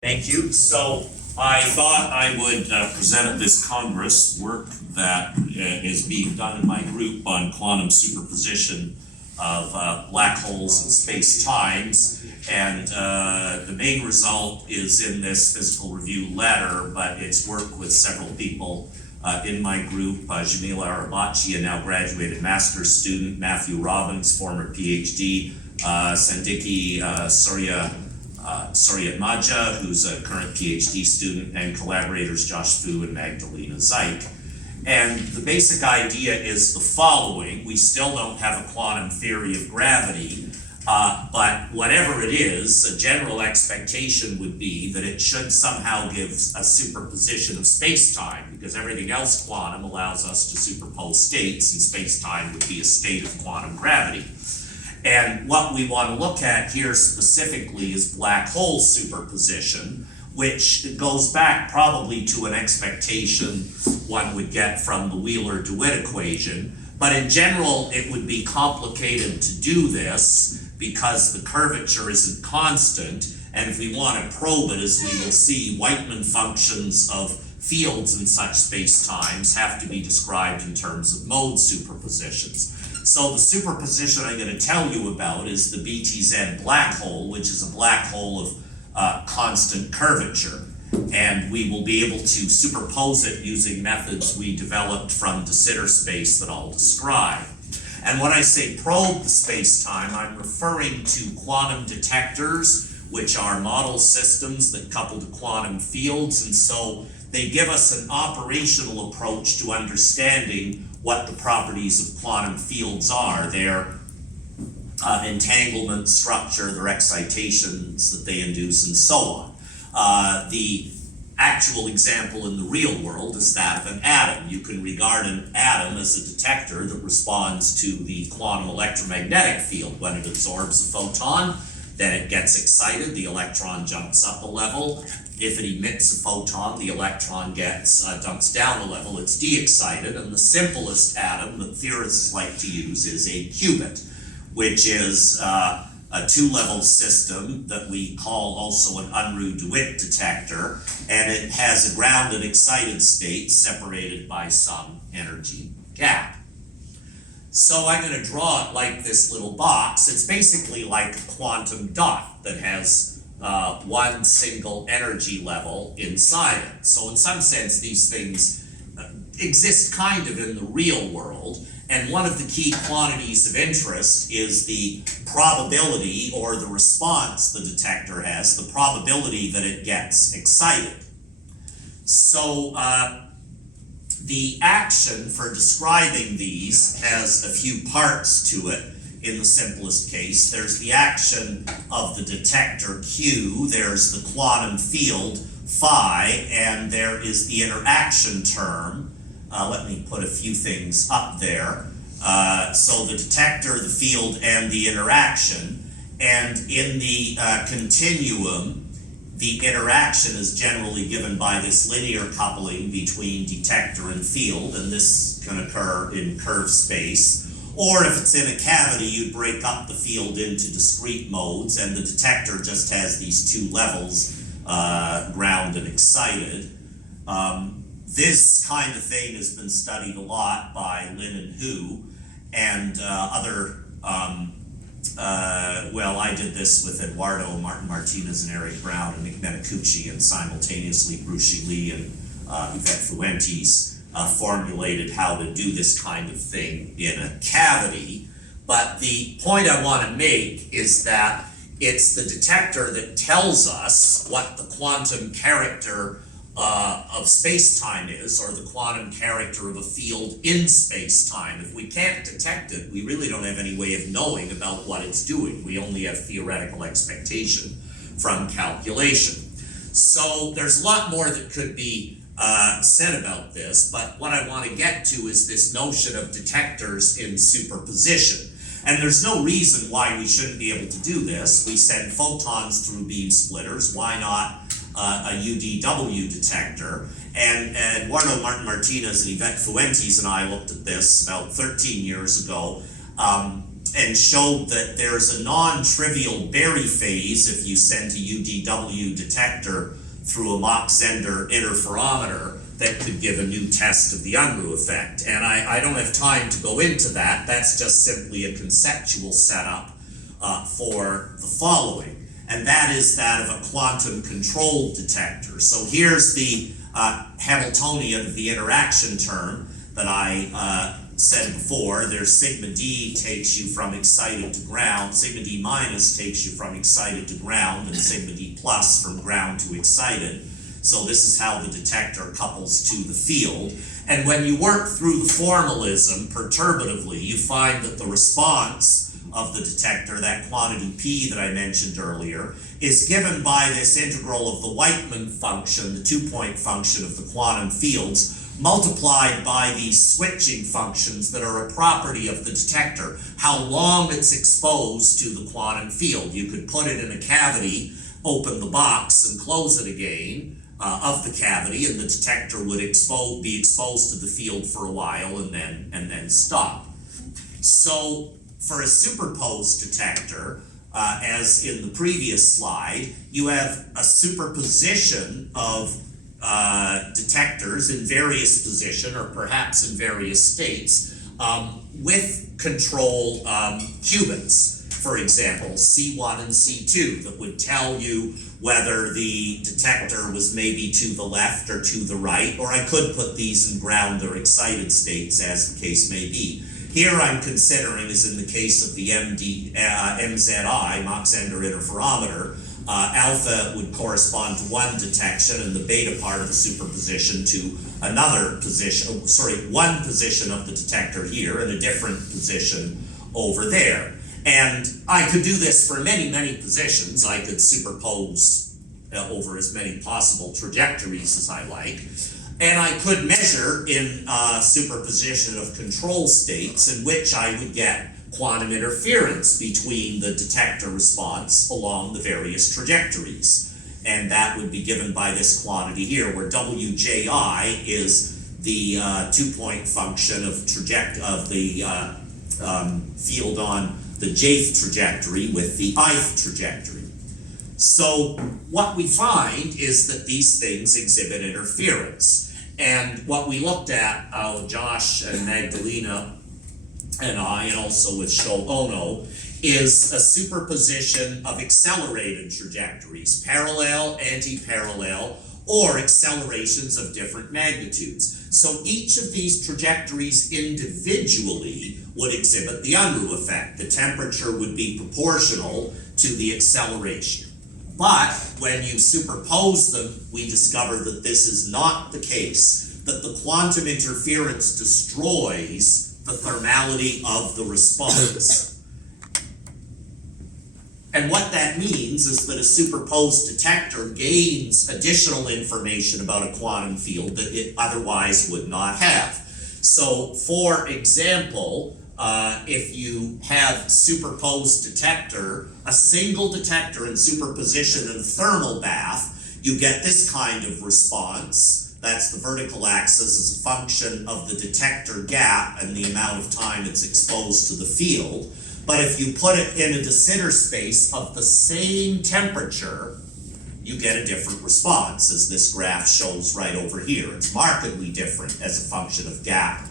Thank you. So I thought I would present at this Congress work that is being done in my group on quantum superposition of black holes and space-times. And the main result is in this physical review letter, but it's work with several people in my group. Jamila Arabachi, a now graduated master's student, Matthew Robbins, former PhD, Sandiki Soryat Maja, who's a current PhD student, and collaborators Josh Fu and Magdalena Zeik. And the basic idea is the following. We still don't have a quantum theory of gravity, but whatever it is, a general expectation would be that it should somehow give a superposition of space-time, because everything else quantum allows us to superpose states, and space-time would be a state of quantum gravity. And what we want to look at here specifically is black hole superposition, which goes back probably to an expectation one would get from the Wheeler-DeWitt equation. But in general, it would be complicated to do this because the curvature isn't constant. And if we want to probe it, as we will see, Whiteman functions of fields in such space-times have to be described in terms of mode superpositions. So the superposition I'm going to tell you about is the BTZ black hole, which is a black hole of constant curvature. And we will be able to superpose it using methods we developed from de Sitter space that I'll describe. And when I say probe the space-time, I'm referring to quantum detectors, which are model systems that couple to quantum fields. And so they give us an operational approach to understanding what the properties of quantum fields are, their entanglement structure, their excitations that they induce, and so on. The actual example in the real world is that of an atom. You can regard an atom as a detector that responds to the quantum electromagnetic field. When it absorbs a photon, then it gets excited, the electron jumps up a level. If it emits a photon, the electron dumps down a level, it's de-excited. And the simplest atom that theorists like to use is a qubit, which is a two-level system that we call also an Unruh-DeWitt detector, and it has a ground and excited state separated by some energy gap. So I'm going to draw it like this little box. It's basically like a quantum dot that has one single energy level inside it. So in some sense, these things exist kind of in the real world. And one of the key quantities of interest is the probability, or the response the detector has, the probability that it gets excited. So the action for describing these has a few parts to it. In the simplest case, there's the action of the detector Q, there's the quantum field phi, and there is the interaction term. Let me put a few things up there. So the detector, the field, and the interaction. And in the continuum, the interaction is generally given by this linear coupling between detector and field, and this can occur in curved space. Or if it's in a cavity, you break up the field into discrete modes, and the detector just has these two levels, ground and excited. This kind of thing has been studied a lot by Lin and Hu, and other, well, I did this with Eduardo, Martin Martinez, and Eric Brown, and Nick Metacucci, and simultaneously Bruce Lee and Yvette Fuentes formulated how to do this kind of thing in a cavity. But the point I want to make is that it's the detector that tells us what the quantum character of space-time is, or the quantum character of a field in space-time. If we can't detect it, we really don't have any way of knowing about what it's doing. We only have theoretical expectation from calculation. So there's a lot more that could be said about this, but what I want to get to is this notion of detectors in superposition. And there's no reason why we shouldn't be able to do this. We send photons through beam splitters. Why not a UDW detector? And Eduardo Martin Martinez and Yvette Fuentes and I looked at this about 13 years ago. and showed that there's a non-trivial Berry phase if you send a UDW detector through a Mach-Zehnder interferometer that could give a new test of the Unruh effect. And I don't have time to go into that. That's just simply a conceptual setup for the following, and that is that of a quantum-controlled detector. So here's the Hamiltonian of the interaction term that I said before. There's sigma d takes you from excited to ground, sigma d minus takes you from excited to ground, and sigma d plus from ground to excited. So this is how the detector couples to the field. And when you work through the formalism perturbatively, you find that the response of the detector, that quantity p that I mentioned earlier, is given by this integral of the Whiteman function, the two-point function of the quantum fields, multiplied by these switching functions that are a property of the detector, how long it's exposed to the quantum field. You could put it in a cavity, open the box, and close it again of the cavity, and the detector would be exposed to the field for a while and then stop. So for a superposed detector, as in the previous slide, you have a superposition of detectors in various position, or perhaps in various states, with control qubits, for example, C1 and C2, that would tell you whether the detector was maybe to the left or to the right, or I could put these in ground or excited states, as the case may be. Here I'm considering, as in the case of the MZI, Mach-Zehnder interferometer, alpha would correspond to one detection and the beta part of the superposition to another position, one position of the detector here and a different position over there. And I could do this for many, many positions. I could superpose over as many possible trajectories as I like. And I could measure in superposition of control states in which I would get quantum interference between the detector response along the various trajectories. And that would be given by this quantity here, where Wji is the two-point function of the field on the jth trajectory with the ith trajectory. So what we find is that these things exhibit interference. And what we looked at, Josh and Magdalena and I, and also with Sho Ono, is a superposition of accelerated trajectories, parallel, anti-parallel, or accelerations of different magnitudes. So each of these trajectories individually would exhibit the Unruh effect. The temperature would be proportional to the acceleration. But when you superpose them, we discover that this is not the case, that the quantum interference destroys the thermality of the response. And what that means is that a superposed detector gains additional information about a quantum field that it otherwise would not have. So, for example, if you have superposed detector, a single detector in superposition in a thermal bath, you get this kind of response. That's the vertical axis as a function of the detector gap and the amount of time it's exposed to the field. But if you put it in a de Sitter space of the same temperature, you get a different response, as this graph shows right over here. It's markedly different as a function of gap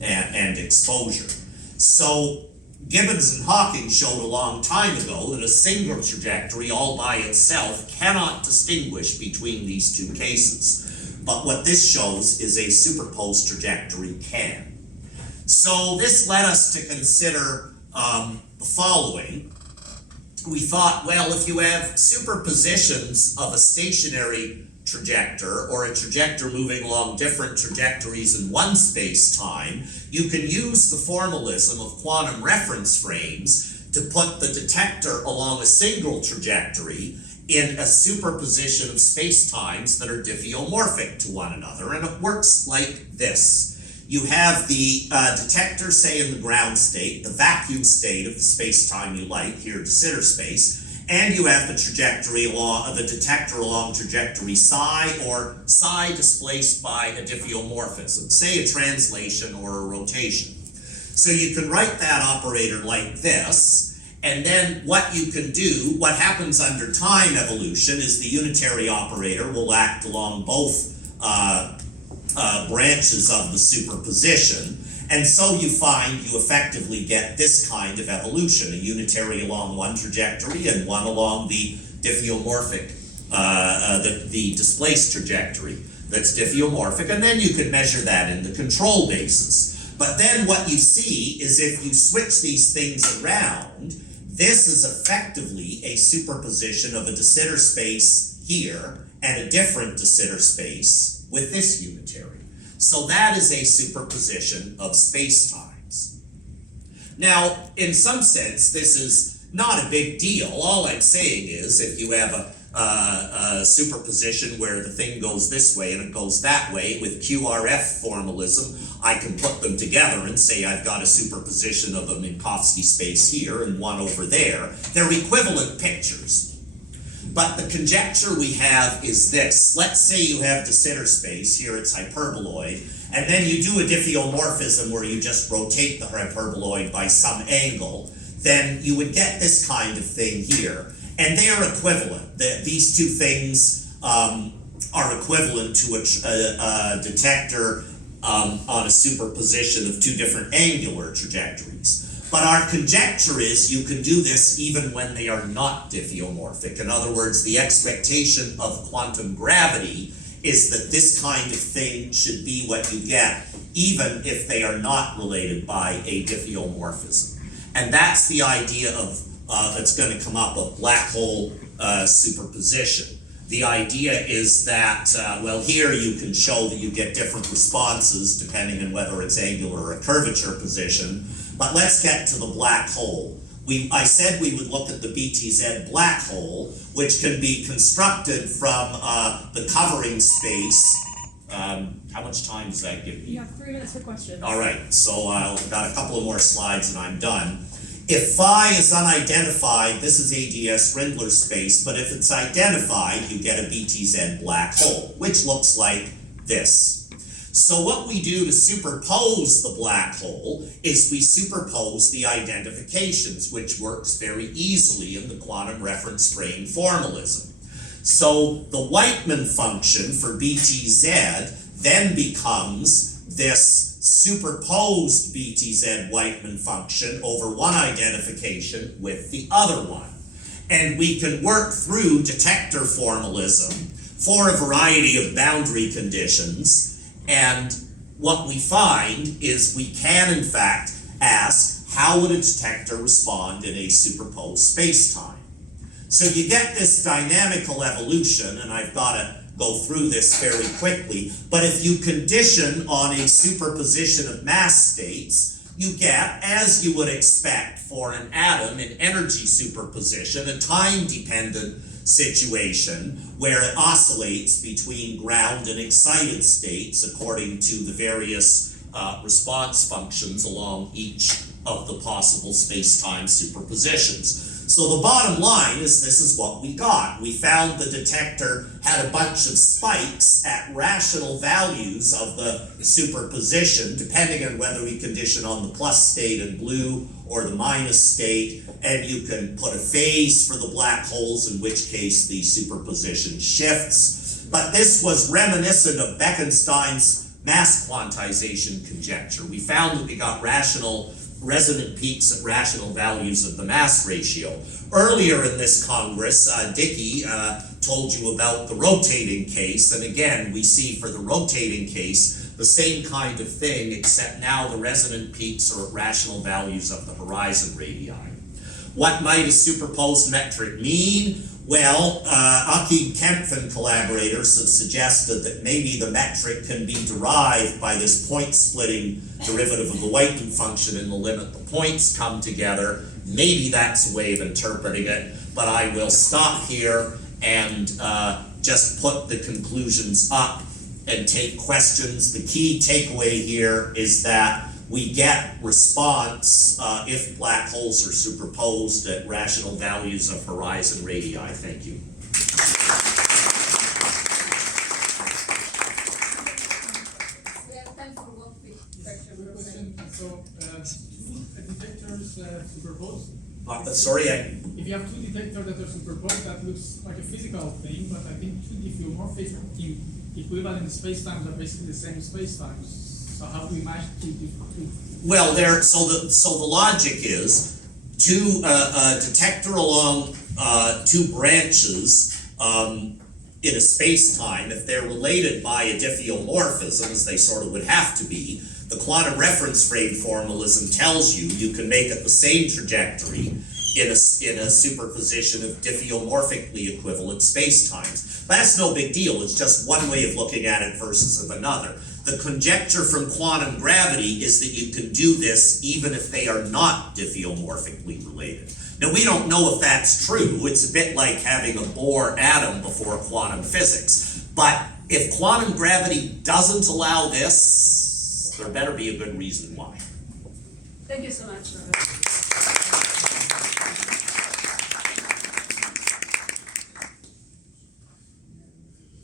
and exposure. So Gibbons and Hawking showed a long time ago that a single trajectory all by itself cannot distinguish between these two cases. But what this shows is a superposed trajectory can. So this led us to consider the following. We thought, well, if you have superpositions of a stationary trajector or a trajector moving along different trajectories in one space-time, you can use the formalism of quantum reference frames to put the detector along a single trajectory in a superposition of space-times that are diffeomorphic to one another, and it works like this. You have the detector, say, in the ground state, the vacuum state of the space-time you like, here de Sitter space, and you have the trajectory along, the detector along trajectory psi, or psi displaced by a diffeomorphism, say a translation or a rotation. So you can write that operator like this, and then what you can do, what happens under time evolution is the unitary operator will act along both branches of the superposition, and so you find you effectively get this kind of evolution, a unitary along one trajectory and one along the diffeomorphic, the displaced trajectory that's diffeomorphic, and then you can measure that in the control basis. But then what you see is if you switch these things around, this is effectively a superposition of a de Sitter space here and a different de Sitter space with this unitary. So that is a superposition of spacetimes. Now, in some sense, this is not a big deal. All I'm saying is if you have a superposition where the thing goes this way and it goes that way with QRF formalism, I can put them together and say I've got a superposition of a Minkowski space here and one over there. They're equivalent pictures. But the conjecture we have is this. Let's say you have de Sitter space, here it's hyperboloid, and then you do a diffeomorphism where you just rotate the hyperboloid by some angle, then you would get this kind of thing here. And they are equivalent. These two things are equivalent to a detector on a superposition of two different angular trajectories. But our conjecture is you can do this even when they are not diffeomorphic. In other words, the expectation of quantum gravity is that this kind of thing should be what you get, even if they are not related by a diffeomorphism. And that's the idea of that's going to come up of black hole superposition. The idea is that, well, here you can show that you get different responses depending on whether it's angular or a curvature position. But let's get to the black hole. I said we would look at the BTZ black hole, which can be constructed from the covering space. How much time does that give me? You have 3 minutes for questions. All right, so I've got a couple of more slides and I'm done. If phi is unidentified, this is ADS Rindler space, but if it's identified, you get a BTZ black hole, which looks like this. So what we do to superpose the black hole is we superpose the identifications, which works very easily in the quantum reference frame formalism. So the Whiteman function for BTZ then becomes this superposed BTZ Whiteman function over one identification with the other one. And we can work through detector formalism for a variety of boundary conditions. And what we find is we can, in fact, ask how would a detector respond in a superposed spacetime. So you get this dynamical evolution, and I've got to go through this fairly quickly, but if you condition on a superposition of mass states, you get, as you would expect for an atom in energy superposition, a time-dependent situation where it oscillates between ground and excited states according to the various response functions along each of the possible space-time superpositions. So the bottom line is this is what we got. We found the detector had a bunch of spikes at rational values of the superposition, depending on whether we condition on the plus state in blue or the minus state, and you can put a phase for the black holes, in which case the superposition shifts. But this was reminiscent of Bekenstein's mass quantization conjecture. We found that we got rational resonant peaks at rational values of the mass ratio. Earlier in this Congress, Dickey told you about the rotating case, and again, we see for the rotating case the same kind of thing, except now the resonant peaks are at rational values of the horizon radii. What might a superposed metric mean? Well, Aki Kempf and collaborators have suggested that maybe the metric can be derived by this point-splitting derivative of the Whiteman function in the limit the points come together. Maybe that's a way of interpreting it, but I will stop here and just put the conclusions up and take questions. The key takeaway here is that we get response if black holes are superposed at rational values of horizon radii. Thank you. We have time for one quick question. So Sorry, If you have two detectors that are superposed, that looks like a physical thing, but I think two diffeomorphic equivalent spacetimes are basically the same spacetimes. So how do we match two different? well, so the logic is a detector along two branches in a space-time, if they're related by a diffeomorphism, as they sort of would have to be, the quantum reference frame formalism tells you you can make it the same trajectory in a superposition of diffeomorphically equivalent spacetimes. That's no big deal, it's just one way of looking at it versus of another. The conjecture from quantum gravity is that you can do this even if they are not diffeomorphically related. Now, we don't know if that's true. It's a bit like having a Bohr atom before quantum physics. But if quantum gravity doesn't allow this, there better be a good reason why. Thank you so much.